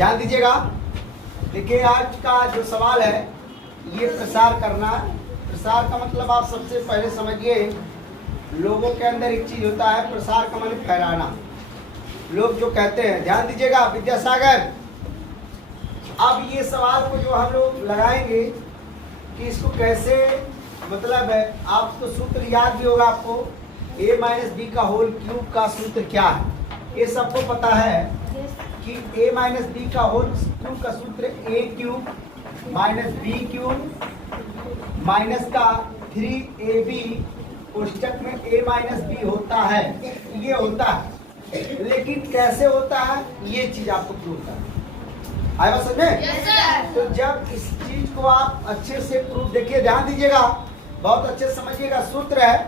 ध्यान दीजिएगा। देखिए आज का जो सवाल है ये प्रसार करना है। प्रसार का मतलब आप सबसे पहले समझिए, लोगों के अंदर एक चीज होता है, प्रसार का मतलब फैलाना। लोग जो कहते हैं, ध्यान दीजिएगा विद्यासागर, अब ये सवाल को जो हम लोग लगाएंगे कि इसको कैसे, मतलब है आपको सूत्र याद भी होगा आपको, a माइनस बी का होल क्यूब का सूत्र क्या है, ये सबको पता है कि a माइनस बी का होल क्यूब का सूत्र a cube minus b cube minus का 3ab कोष्टक में a माइनस बी होता है। ये होता है, लेकिन कैसे होता है ये चीज आपको प्रूव करना है। आया बात समझ में? Yes, sir. तो जब इस चीज को आप अच्छे से प्रूफ, देखिए ध्यान दीजिएगा, बहुत अच्छे से समझिएगा। सूत्र है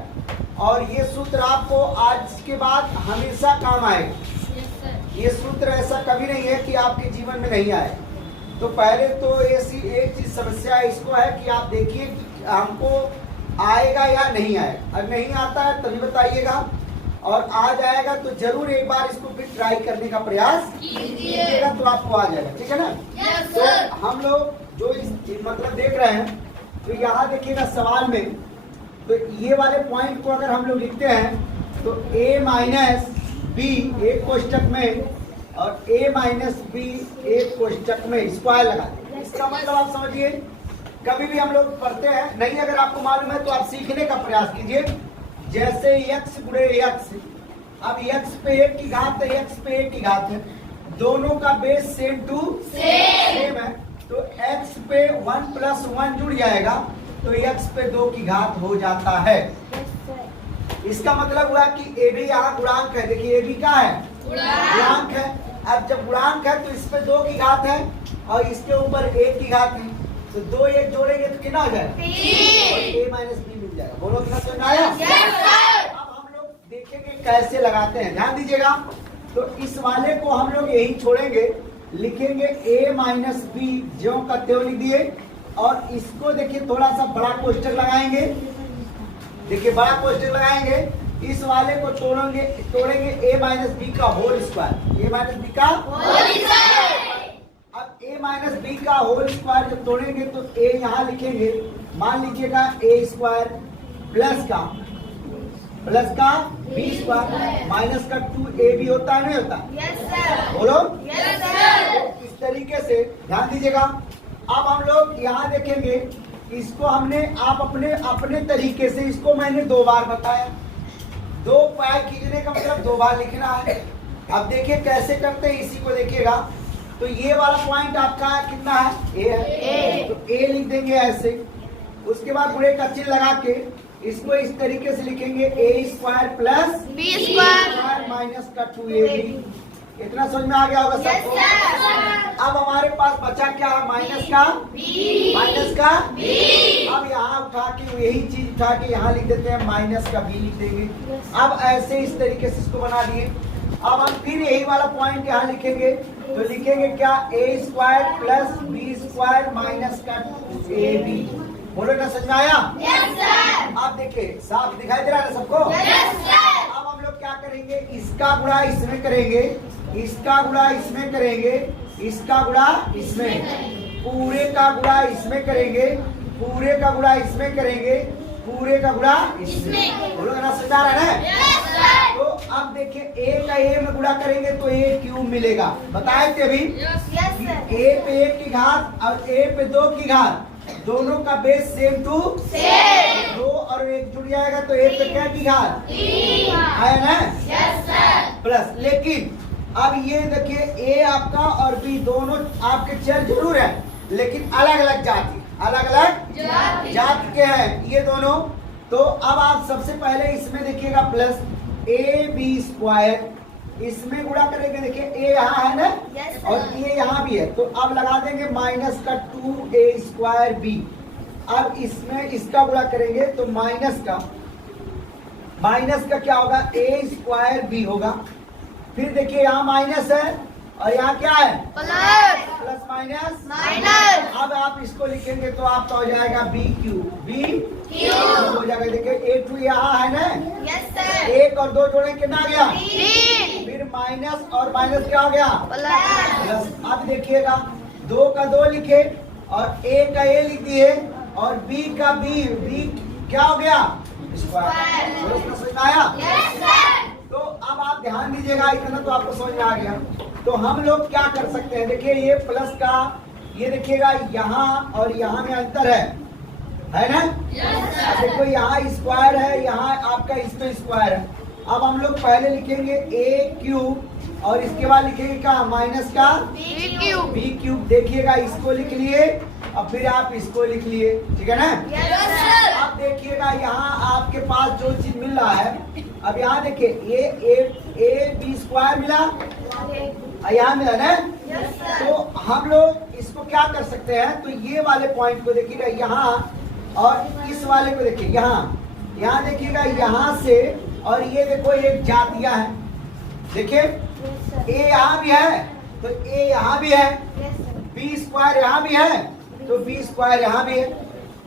और ये सूत्र आपको आज के बाद हमेशा काम आएगा। Yes, sir. ये सूत्र ऐसा कभी नहीं है कि आपके जीवन में नहीं आए। तो पहले तो ऐसी एक चीज समस्या इसको है कि आप देखिए कि हमको आएगा या नहीं आएगा। अगर नहीं आता है तभी बताइएगा, और आ जाएगा तो जरूर एक बार इसको फिर ट्राई करने का प्रयास कीजिएगा तो आपको आ जाएगा। ठीक है ना? Yes, तो sir. हम लोग जो इस मतलब देख रहे हैं, तो यहाँ देखिएगा सवाल में, तो ये वाले पॉइंट को अगर हम लोग लिखते हैं तो a माइनस बी एक कोष्टक में और a माइनस बी एक कोष्टक में स्क्वायर लगा दें। इसका मतलब आप समझिए, कभी भी हम लोग पढ़ते हैं नहीं, अगर आपको मालूम है तो आप सीखने का प्रयास कीजिए। जैसे x गुणे x, अब x पे एक की घात है, x पे एक की घात है, दोनों का बेस सेम टू सेम है, तो x पे 1 प्लस 1 जुड़ जाएगा तो x पे 2 की घात हो जाता है। इसका मतलब हुआ कि a भी यहाँ गुणांक है। देखिए a भी क्या है? गुणांक है। अब जब गुणांक है तो इस पे 2 की घात है और इसके ऊपर 1 की घात है, तो 2 1 जोड़ेंगे तो कितना हो जाएगा? 3। a माइनस बी मिल जाएगा। बोलो कितना समझ में आया? अब हम लोग देखेंगे कैसे लगाते हैं, ध्यान दीजिएगा। तो इस वाले को हम लोग यही छोड़ेंगे, लिखेंगे a माइनस बी ज्यों का त्यों लिख दिए, और इसको देखिए थोड़ा सा बड़ा कोष्टक लगाएंगे। देखिए बड़ा कोष्टक लगाएंगे, इस वाले को तोड़ेंगे a माइनस बी का whole square, a minus b का होल स्क्वायर। अब a माइनस बी का होल स्क्वायर जब तोड़ेंगे तो a यहाँ लिखेंगे, मान लीजिएगा a स्क्वायर प्लस का b स्क्वायर माइनस का 2ab होता है, नहीं होता? Yes, sir. बोलो। Yes, sir. तो इस तरीके से ध्यान दीजिएगा। अब हम लोग यहाँ देखेंगे, इसको हमने आप अपने तरीके से, इसको मैंने 2 बार बताया, 2 पाई खींचने का मतलब 2 बार लिखना है। अब देखिए कैसे करते हैं, इसी को देखिएगा। तो ये वाला पॉइंट आपका कितना है? a है, तो a लिख देंगे ऐसे। उसके बाद गुणे का चिन्ह लगा के इसको इस तरीके से लिखेंगे, a square plus B square minus का 2ab। इतना समझ में आ गया होगा Yes, सबको? sir. अब हमारे पास बचा क्या? माइनस का b। अब यहाँ उठा के यही चीज उठा के यहाँ लिख देते हैं, माइनस का b लिख देंगे। अब ऐसे इस तरीके से इसको बना दिए। अब हम फिर यही वाला पॉइंट यहाँ लिखेंगे, तो लिखेंगे क्या? a square plus b square minus का 2ab। बोलो ना, समझ में आया? Yes, sir. आप देखिए साफ दिखाई दे रहा है ना सबको? Yes, sir. अब हम लोग क्या करेंगे, इसका गुणा इसमें करेंगे, इसका गुणा इसमें करेंगे, इसका गुणा इसमें, पूरे का गुणा इसमें करेंगे, पूरे का गुणा इसमें करेंगे, पूरे का गुणा इसमें। बोलो ना, समझ आ रहा है ना? Yes, sir. तो अब देखिए a का a में गुणा करेंगे तो a क्यूब मिलेगा। बताए थे अभी? Yes, sir. a पे 1 की घात और a पे 2 की घात, दोनों का बेस सेम टू Same. 2 और 1 जुड़ जाएगा तो a पे क्या की घात? 3. आया ना? Yes, sir. प्लस। लेकिन अब ये देखिए a आपका और b दोनों आपके चर जरूर है, लेकिन अलग अलग जाति के हैं ये दोनों। तो अब आप सबसे पहले इसमें देखिएगा प्लस ab स्क्वायर, इसमें गुणा करेंगे, देखिए a यहाँ है ना? Yes, sir. और a यहाँ भी है, तो अब लगा देंगे माइनस का 2a स्क्वायर b। अब इसमें इसका गुणा करेंगे तो माइनस का क्या होगा? a स्क्वायर b होगा। फिर देखिए यहाँ माइनस है और यहाँ क्या है? Plus minus. अब आप इसको लिखेंगे तो आपका हो जाएगा b क्यूब हो जाएगा। देखिए a2 यहाँ है ना? Yes, sir. 1 और 2 जोड़े कितना आ गया? 3. फिर माइनस और माइनस क्या हो गया? Plus. प्लस। अब अब देखिएगा 2 का 2 लिखे और ए का ए लिख दिए और बी का बी क्या हो गया? स्क्वायर। समझ में आया? Yes sir. तो अब आप ध्यान दीजिएगा, इतना तो आपको समझ में आ गया। तो हम लोग क्या कर सकते हैं, देखिए ये प्लस का ये देखिएगा यहाँ और यहाँ में अंतर है ना? Yes sir. देखो यहाँ स्क्वायर है, यहाँ आपका इसमें स्क्वायर है। अब हम लोग पहले लिखेंगे ए क्यूब और इसके बाद लिखेंगे क्या? माइनस का बी क्यूब। देखिएगा इसको लिख लिए अब फिर आप इसको लिख लिए, ठीक है ना? Yes sir. अब देखिएगा यहाँ आपके पास जो चीज मिल रहा है, अब यहाँ देखिए ए बी स्क्वायर मिला, यहाँ मिला ना? Yes sir. तो हम लोग इसको क्या कर सकते हैं, तो ये वाले पॉइंट को देखिएगा यहाँ और इस वाले को देखिए यहाँ देखिएगा यहाँ से, और ये देखो एक जातिया है, देखिए ए यहाँ भी है तो ए यहाँ भी है, बी स्क्वायर यहाँ भी है तो बी स्क्वायर यहाँ भी है।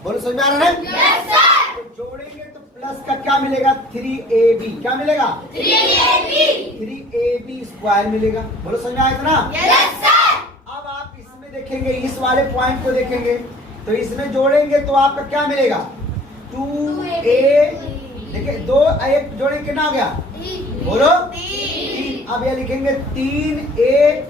बोलो समझ में आ रहा है? Yes sir. तो जोड़ेंगे तो प्लस का क्या मिलेगा? 3ab। क्या मिलेगा? 3ab स्क्वायर मिलेगा। बोलो समझ में आया इतना? Yes sir. अब आप इसमें देखेंगे, इस वाले पॉइंट को देखेंगे तो इसमें जोड़ेंगे तो आपका क्या मिलेगा? 2a। देखिए 2 1 जोड़ेंगे कितना हो गया? बोलो 3। अब ये लिखेंगे 3a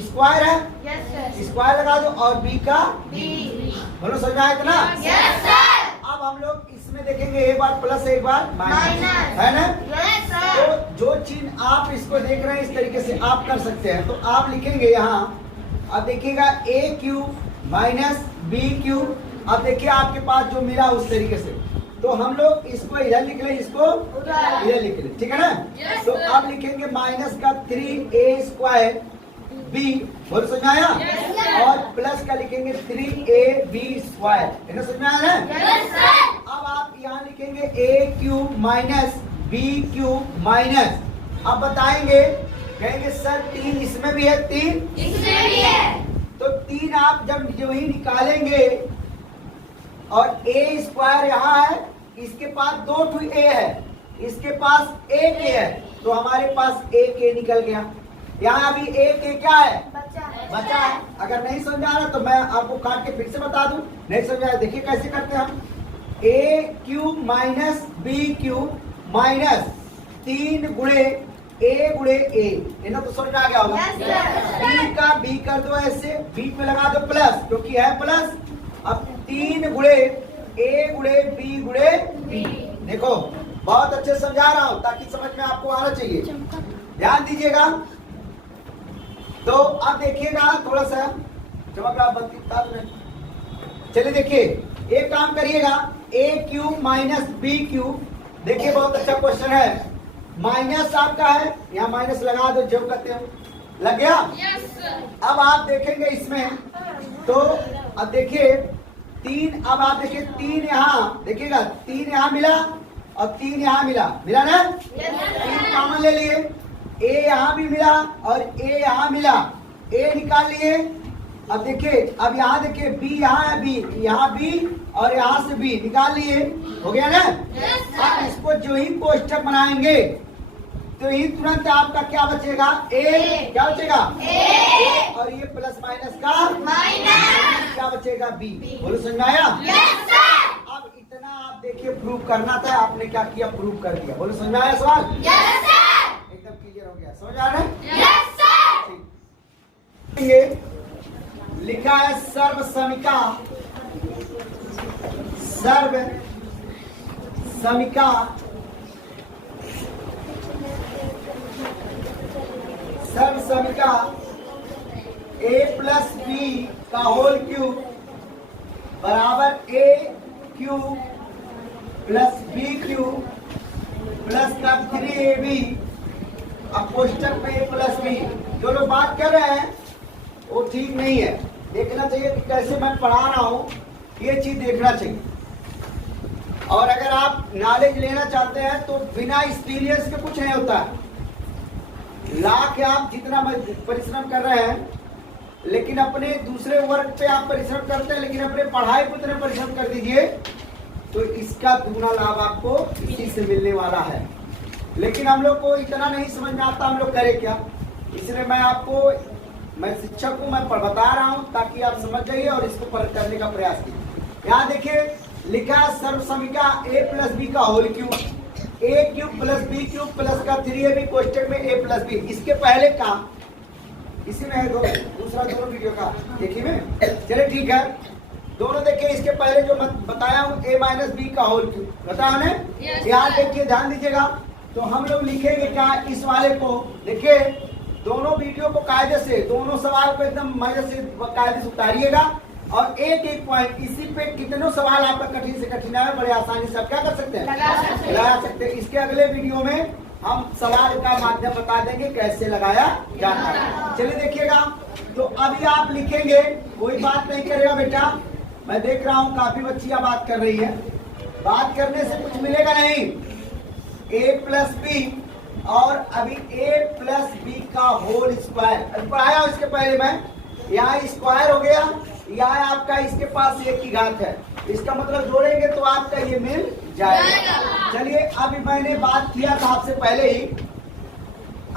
स्क्वायर है, यस सर। स्क्वायर लगा दो और b का बोलो समझ में आया इतना? Yes sir. अब हम लोग इसमें देखेंगे एक बार प्लस एक बार माइनस, माइनस। है ना? यस तो सर। जो चीज आप इसको देख रहे हैं इस तरीके से आप कर सकते हैं। तो आप लिखेंगे यहाँ, अब देखिएगा a cube minus b cube. अब देखिए आपके पास जो मिला उस तरीके से, तो हम लोग इसको इधर लिख लें, इसको इधर लिख लें, ठीक है ना? Yes, तो sir. अब लिखेंगे माइनस का 3a स्क्वायर बी, बोलो समझ में आया? Yes, sir. और प्लस का लिखेंगे 3ab स्क्वायर, है ना? समझ में आया ना? Yes sir. अब आप यहाँ लिखेंगे a cube minus b cube minus, अब बताएंगे, कहेंगे सर 3 इसमें भी है, 3 इसमें भी है। तो 3 आप जब जो ही निकालेंगे और a स्क्वायर यहाँ है, इसके पास 2 a है, इसके पास 1 a है, तो हमारे पास 1 a निकल गया। यहाँ अभी 1 a क्या है? बचा है। अगर नहीं समझ आ रहा तो मैं आपको काट के फिर से बता दूं, नहीं समझ आया देखिए कैसे करते हैं हम। a cube minus b cube minus 3 गुणे a गुणे a, है ना? तो समझ में आ गया होगा। Yes, sir. b का b कर दो ऐसे, b पे लगा दो प्लस क्योंकि है प्लस। अब 3 गुणे a गुणे b गुणे b। देखो बहुत अच्छे समझा रहा हूं ताकि समझ में आपको आना चाहिए, ध्यान दीजिएगा। तो अब देखिएगा थोड़ा सा चमक रहा बत्ती। चलिए देखिए एक काम करिएगा, a cube minus b cube. देखिए बहुत अच्छा क्वेश्चन है, माइनस आपका है, यहाँ माइनस लगा दो जो कहते हो, लग गया? Yes sir. अब आप देखेंगे इसमें, तो अब देखिए 3, अब आप देखिए 3 यहाँ देखिएगा, 3 यहाँ मिला और 3 यहाँ मिला ना? 3 कॉमन ले लिए, a यहाँ भी मिला और a यहाँ मिला, a निकाल लिए। अब देखिए, अब यहाँ देखिए b यहाँ है, b यहाँ b और यहाँ से b निकाल लिए, हो गया ना? अब इसको जो ही कोष्ठक बनाएंगे तो ही तुरंत आपका क्या बचेगा? a क्या बचेगा? a और ये प्लस माइनस का माइनस क्या बचेगा? b। बोलो समझ में आया? Yes sir. अब इतना आप देखिए प्रूव करना था, आपने क्या किया? प्रूव कर दिया। बोलो समझ में आया सवाल? Yes sir. एकदम क्लियर हो गया, समझ आ रहा है? Yes sir. ठीक। लिखा है सर्व समीका, सर्व समीका सर्व समीका a प्लस बी का होल क्यूब बराबर a cube plus b cube plus का 3ab। अब कोष्टक में a प्लस बी, जो लोग बात कर रहे हैं वो ठीक नहीं है। देखना चाहिए कि कैसे मैं पढ़ा रहा हूँ, ये चीज देखना चाहिए। और अगर आप नॉलेज लेना चाहते हैं तो बिना एक्सपीरियंस के कुछ नहीं होता है। लाख आप जितना परिश्रम कर रहे हैं, लेकिन अपने दूसरे वर्क पे आप परिश्रम करते हैं, लेकिन अपने पढ़ाई पे उतने परिश्रम कर दीजिए तो इसका दुगना लाभ आपको इसी से मिलने वाला है। लेकिन हम लोग को इतना नहीं समझ में आता, हम लोग करें क्या? इसलिए मैं आपको मैं शिक्षक हूँ, मैं बता रहा हूँ ताकि आप समझ जाइए और इसको करने का प्रयास कीजिए। यहाँ देखिए लिखा सर्वसमीका a प्लस बी का whole cube, a cube plus b cube plus का 3ab कोष्टक में a प्लस बी। इसके पहले का इसी में है दूसरा दोनों वीडियो का देखिए में, चलिए ठीक है दोनों देखिए। इसके पहले जो बताया हूँ a माइनस बी का होल क्यूब बताया ने। यहाँ देखिए ध्यान दीजिएगा, तो हम लोग लिखेंगे क्या इस वाले को, देखिए दोनों वीडियो को कायदे से, दोनों सवाल को एकदम मजे से कायदे से उतारिएगा और एक एक पॉइंट इसी पे कितनों सवाल आपका कठिन से कठिन है बड़े आसानी से आप क्या कर सकते हैं, लगा सकते हैं। इसके अगले वीडियो में हम सवाल का माध्यम बता देंगे कैसे लगाया जाता है। चलिए देखिएगा, तो अभी आप लिखेंगे, कोई बात नहीं करेगा बेटा, मैं देख रहा हूँ काफी बच्चियां बात कर रही है, बात करने से कुछ मिलेगा नहीं। a प्लस बी और अभी a प्लस बी का होल स्क्वायर पढ़ाया इसके पहले मैं, यहाँ स्क्वायर हो गया, यहाँ आपका इसके पास एक की घात है, इसका मतलब जोड़ेंगे तो आपका ये मिल जाएगा। चलिए अभी मैंने बात किया था आपसे पहले ही,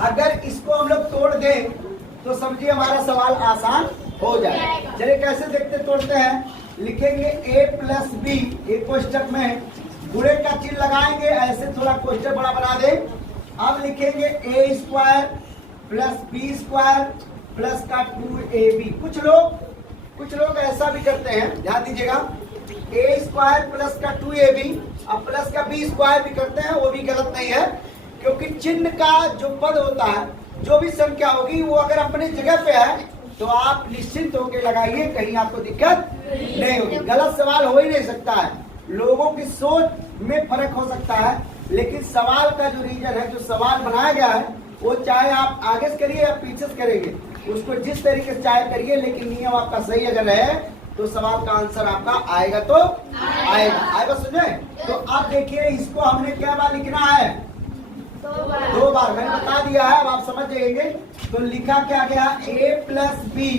अगर इसको हम लोग तोड़ दें तो समझिए हमारा सवाल आसान हो जाए। चलिए कैसे देखते तोड़ते हैं, लिखेंगे a प्लस बी एक कोष्टक में, बुरे का चिन्ह लगाएंगे, ऐसे थोड़ा कोष्टक बड़ा बना दे। अब लिखेंगे a square plus b square plus का 2ab। कुछ लोग ऐसा भी करते हैं, ध्यान दीजिएगा, a स्क्वायर प्लस का 2ab अब प्लस का b स्क्वायर भी करते हैं, वो भी गलत नहीं है, क्योंकि चिन्ह का जो पद होता है, जो भी संख्या होगी वो अगर अपनी जगह पे है तो आप निश्चिंत होकर लगाइए, कहीं आपको दिक्कत नहीं होगी। गलत सवाल हो ही नहीं सकता है, लोगों की सोच में फर्क हो सकता है, लेकिन सवाल का जो रीजन है, जो सवाल बनाया गया है, वो चाहे आप आगे से करिए या पीछे से करेंगे, उसको जिस तरीके से चाहे करिए, लेकिन नियम आपका सही अगर रहे तो सवाल का आंसर आपका आएगा तो आएगा समझे। तो अब देखिए इसको हमने क्या बार लिखना है, 2 बार मैंने बता दिया है, अब आप समझ जाएंगे। तो लिखा क्या गया, a प्लस बी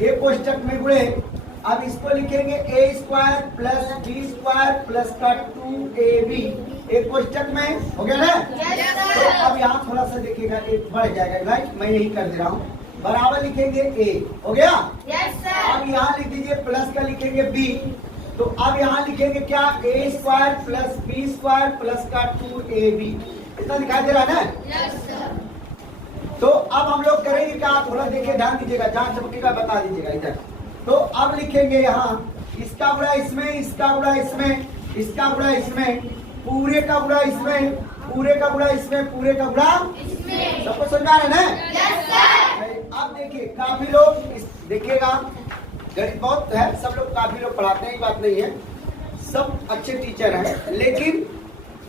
ए कोष्टक में गुणे, अब इसको लिखेंगे a square plus b square plus का 2ab एक कोष्टक में, हो गया ना। तो अब यहाँ थोड़ा सा देखिएगा एक बढ़ जाएगा, राइट, मैं यही कर दे रहा हूँ, बराबर लिखेंगे a, हो गया। अब यहाँ लिख दीजिए प्लस का लिखेंगे b, तो अब यहाँ लिखेंगे क्या, a square plus b square plus का 2ab, इतना दिखाई दे रहा है ना। तो अब हम लोग करेंगे क्या, थोड़ा देखिए ध्यान दीजिएगा, जहाँ चमकेगा बता दीजिएगा इधर। तो अब लिखेंगे यहाँ इसका गुणा इसमें, इसका गुणा इसमें, इसका गुणा इसमें, पूरे का गुणा इसमें, पूरे का गुणा इसमें, पूरे का गुणा इसमें। सबको समझ आ रहा है ना। अब देखिए काफी लोग देखिएगा, गणित बहुत है, सब लोग काफी लोग पढ़ाते हैं, बात नहीं है, सब अच्छे टीचर हैं, लेकिन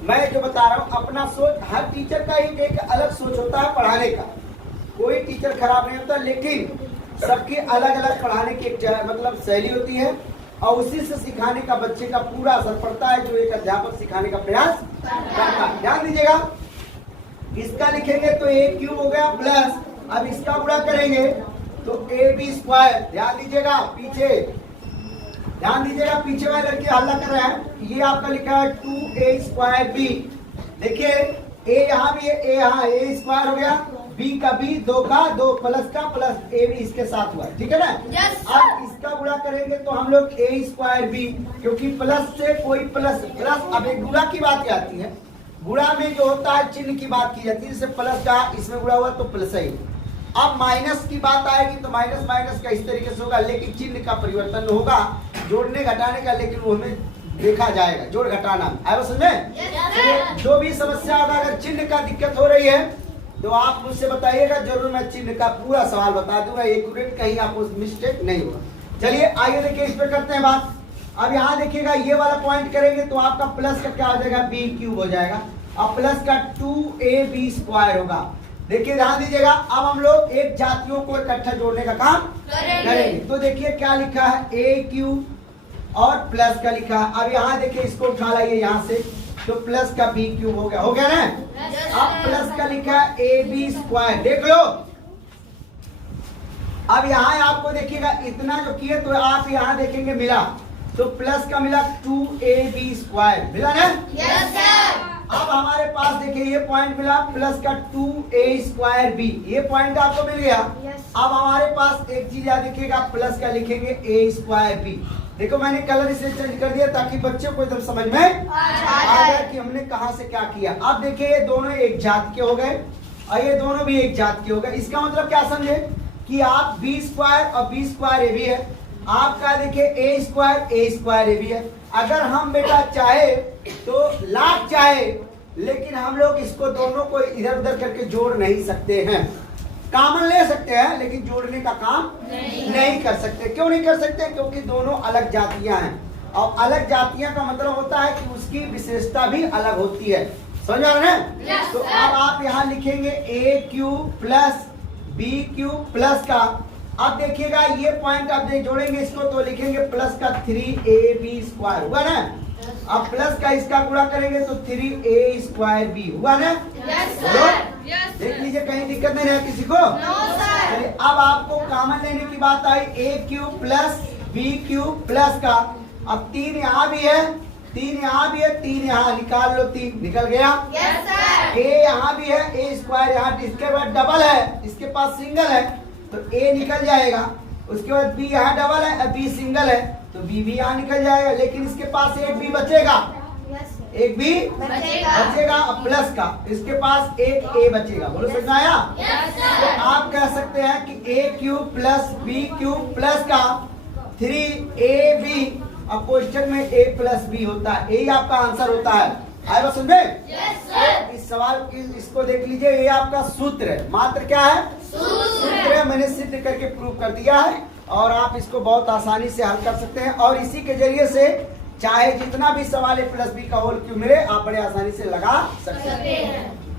मैं जो बता रहा हूँ अपना सोच, हर टीचर का एक अलग सोच होता है पढ़ाने का, कोई टीचर खराब नहीं होता, लेकिन सबकी अलग अलग पढ़ाने की एक मतलब शैली होती है, और उसी से सिखाने का बच्चे का पूरा असर पड़ता है जो एक अध्यापक सिखाने का प्रयास करता है। ध्यान दीजिएगा, इसका लिखेंगे तो a क्यूब हो गया प्लस, अब इसका गुणा करेंगे तो ab स्क्वायर, ध्यान दीजिएगा पीछे, ध्यान दीजिएगा पीछे वाले लड़के हल्ला कर रहे हैं, ये आपका लिखा है 2a स्क्वायर b, देखिए a यहाँ भी है, a यहाँ a स्क्वायर हो गया, b का b, 2 का 2 प्लस का प्लस a भी इसके साथ हुआ, ठीक है ना। अब इसका गुणा करेंगे तो हम लोग a स्क्वायर b, क्योंकि प्लस से कोई प्लस, अब एक गुणा की बात आती है, गुणा में जो होता है चिन्ह की बात की जाती है, जैसे प्लस का इसमें गुणा हुआ तो प्लस ही, अब माइनस की बात आएगी तो माइनस माइनस का इस तरीके से होगा, लेकिन चिन्ह का परिवर्तन होगा, जोड़ने घटाने का, लेकिन वो हमें देखा जाएगा, जोड़ घटाना आया समझे। जो भी समस्या होगा, अगर चिन्ह का दिक्कत हो रही है तो आप मुझसे बताइएगा, जरूर मैं चिन्ह का पूरा सवाल बता दूंगा, एक्यूरेट, कहीं आपको मिस्टेक नहीं होगा। चलिए आइए देखिए इस पे करते हैं बात। अब यहाँ देखिएगा ये वाला पॉइंट करेंगे तो आपका प्लस का क्या हो जाएगा, b क्यूब हो जाएगा, और प्लस का 2ab स्क्वायर होगा। देखिए ध्यान दीजिएगा, अब हम लोग एक जातियों को इकट्ठा जोड़ने का काम करेंगे। तो देखिए क्या लिखा है, a क्यूब और प्लस का लिखा है, अब यहाँ देखिए इसको उठा लाइए यहाँ से, तो प्लस का b क्यूब हो गया ना। अब प्लस का लिखा है ab स्क्वायर, देख लो। अब यहाँ आपको देखिएगा इतना जो किए तो आप यहाँ देखेंगे मिला, तो प्लस का मिला 2ab स्क्वायर, मिला ना। अब हमारे पास देखिए ये पॉइंट मिला प्लस का 2a² b, ये पॉइंट आपको मिल गया। अब हमारे पास एक चीज याद रखिएगा, प्लस का लिखेंगे a² b। देखो मैंने कलर इसे चेंज कर दिया ताकि बच्चों को एकदम समझ में आ जाए कि हमने कहां से क्या किया। अब देखिए ये दोनों एक जात के हो गए और ये दोनों भी एक जात के हो गए। इसका मतलब क्या समझे कि आप b² और b² ab है, आपका देखिए a² ab है। अगर हम बेटा चाहे तो लाख चाहे, लेकिन हम लोग इसको दोनों को इधर उधर करके जोड़ नहीं सकते हैं। कॉमन ले सकते हैं लेकिन जोड़ने का काम नहीं कर सकते। क्यों नहीं कर सकते? क्योंकि दोनों अलग जातियां हैं और अलग जातियां का मतलब होता है कि उसकी विशेषता भी अलग होती है। समझ आ रहे हैं? Yes, तो sir. अब आप यहाँ लिखेंगे a³ प्लस b³ प्लस का, अब देखिएगा ये पॉइंट आप जोड़ेंगे इसको तो लिखेंगे प्लस का 3ab² हुआ ना। अब प्लस का इसका गुणा करेंगे तो 3a² b हुआ ना। देख लीजिए कहीं दिक्कत नहीं है किसी को। चलिए अब आपको कॉमन लेने की बात आई, a³ प्लस b³ प्लस का। अब 3 यहाँ भी है, 3 यहाँ भी है, 3 यहाँ, निकाल लो, 3 निकल गया। a यहाँ भी है, a² यहाँ, इसके बाद डबल है, इसके पास सिंगल है तो a निकल जाएगा। उसके बाद b यहाँ डबल है, b सिंगल है तो b भी यहाँ निकल जाएगा, लेकिन इसके पास एक b बचेगा, एक b बचेगा और प्लस का इसके पास एक a बचेगा। बोलो समझ में आया? तो आप कह सकते हैं कि a³ प्लस b³ प्लस का 3ab और क्वेश्चन में a प्लस b होता है, यही आपका आंसर होता है। आए बात समझे? तो इस सवाल इसको देख लीजिए, ये आपका सूत्र है। मात्र क्या है? सूत्र है। मैंने सिद्ध करके प्रूव कर दिया है और आप इसको बहुत आसानी से हल कर सकते हैं और इसी के जरिए से चाहे जितना भी सवाल a प्लस b का होल क्यों मिले आप बड़े आसानी से लगा सकते हैं।